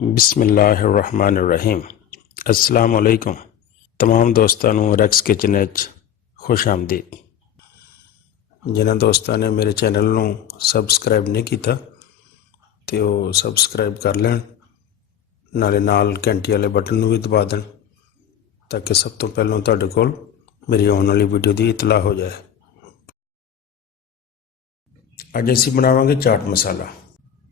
बिस्मिल्लाहिर्रहमानिर्रहीम। अस्सलाम वालेकुम। तमाम दोस्तों ਨੂੰ ਰੈਕਸ ਕਿਚਨ ਵਿੱਚ ਖੁਸ਼ ਆਮਦੀਦ। ਜਿਨ੍ਹਾਂ ਦੋਸਤਾਂ ਨੇ ਮੇਰੇ ਚੈਨਲ ਨੂੰ ਸਬਸਕ੍ਰਾਈਬ ਨਹੀਂ ਕੀਤਾ ਤੇ ਉਹ ਸਬਸਕ੍ਰਾਈਬ ਕਰ ਲੈਣ, ਨਾਲੇ ਨਾਲ ਘੰਟੀ ਵਾਲੇ ਬਟਨ ਨੂੰ ਵੀ ਦਬਾ ਦੇਣ ਤਾਂ ਕਿ ਸਭ ਤੋਂ ਪਹਿਲਾਂ ਤੁਹਾਡੇ ਕੋਲ ਮੇਰੀ ਆਉਣ ਵਾਲੀ ਵੀਡੀਓ ਦੀ ਇਤਲਾਹ ਹੋ ਜਾਏ। ਅੱਜ ਅਸੀਂ ਬਣਾਵਾਂਗੇ ਚਾਟ ਮਸਾਲਾ।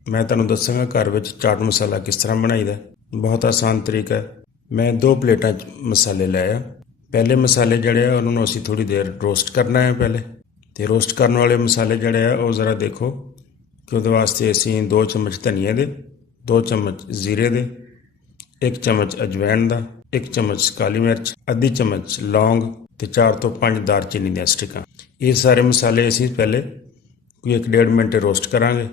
मैं तुहानूं दसांगा घर विच चाट मसाला किस तरह बनाईदा। बहुत आसान तरीका है। मैं 2 प्लेटां मसाले ले आया। पहले मसाले जिहड़े आ उन्हां नूं असीं थोड़ी देर रोस्ट करना है पहले, तो रोस्ट करने वाले मसाले जिहड़े आ वो ज़रा देखो कि उहदे वास्ते असीं 2 चम्मच धनिया दे, 2 चम्मच जीरे दे, 1 चम्मच अजवैन दा, 1 चम्मच काली मिर्च, आधी चम्मच लौंग ते 4 ਤੋਂ 5 दालचीनी ਦੀਆਂ स्टिकां। ये सारे मसाले असीं पहले कोई 1-1.5 मिनट रोस्ट करांगे।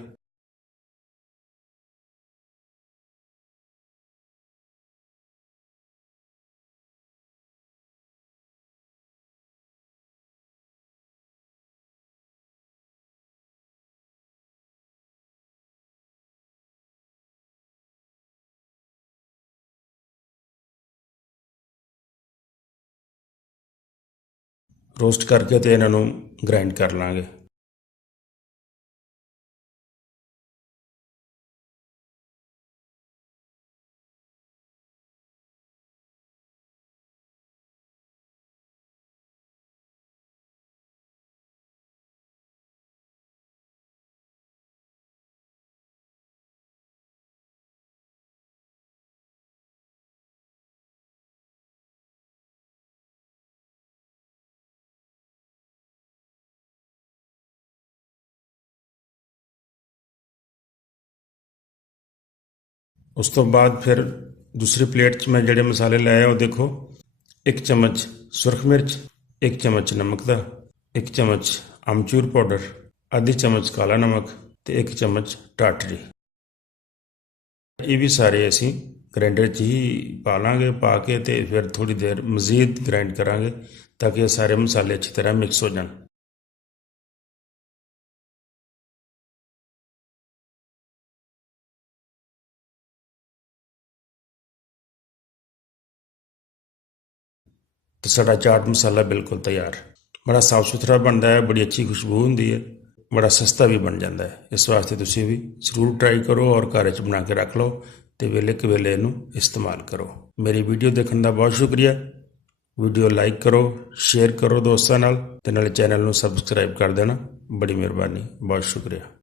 रोस्ट करके तो इन्हों ग्राइंड कर लाँगे। उस तो बाद फिर दूसरी प्लेट च मैं जिहड़े मसाले लाए वो देखो, 1 चम्मच सुरख मिर्च, 1 चम्मच नमक दा, 1 चम्मच अमचूर पाउडर, आधी चम्मच काला नमक ते 1 चम्मच टाटरी। ये भी सारे असीं ग्राइंडर च ही पा लांगे। पा के ते फिर थोड़ी देर मज़ीद ग्राइंड करांगे ताकि ये सारे मसाले अच्छी तरह मिक्स हो जाए। तो साड़ा चाट मसाला बिल्कुल तैयार। बड़ा साफ सुथरा बनता है, बड़ी अच्छी खुशबू होंदी है, बड़ा सस्ता भी बन जाता है। इस वास्ते तुसीं भी जरूर ट्राई करो और घर च बना के रख लो तो वेले क वेले इनू इस्तेमाल करो। मेरी वीडियो देखने का बहुत शुक्रिया। वीडियो लाइक करो, शेयर करो दोस्तों नाल ते नाले चैनल नू सबसक्राइब कर देना। बड़ी मेहरबानी, बहुत शुक्रिया।